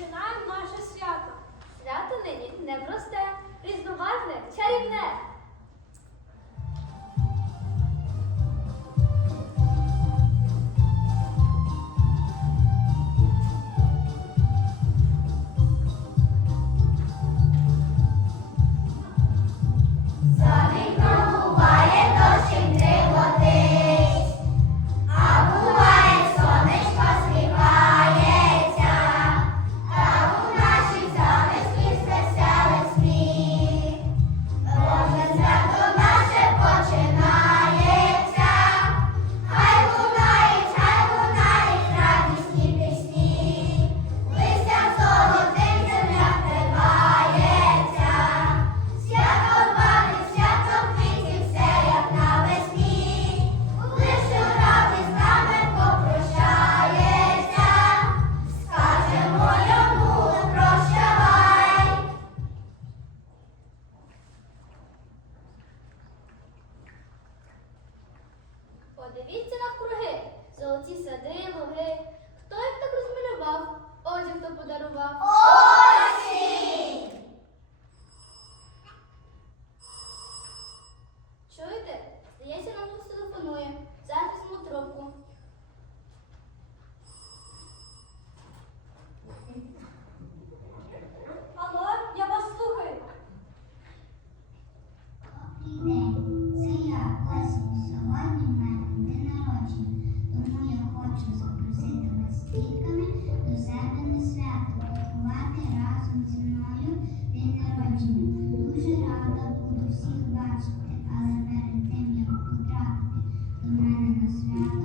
Починаємо наше свято. Свято нині непросте, різноманне, чарівне. understand.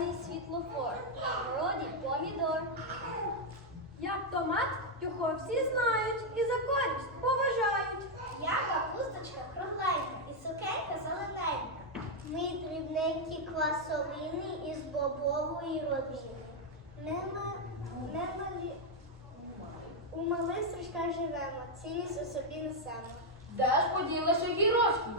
Різнобарний світлофор. На городі помідор. Як томат, його всі знають і за користь поважають. Я капусточка кругленька і сукенька зелененька. Ми дрібненькі квасолини із бобової родини. Ми, ми малі... у малих стрічках живемо, цінність у собі несемо. Де ж поділися гірошки?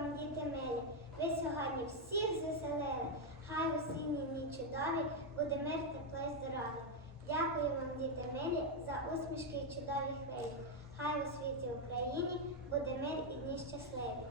вам, діти милі, ви сьогодні всіх заселили. Хай у синій ні чудові буде мир, тепло і здоров'я. Дякую вам, діти милі, за усмішки і чудові хвилі. Хай у світі Україні буде мир і дні щасливі.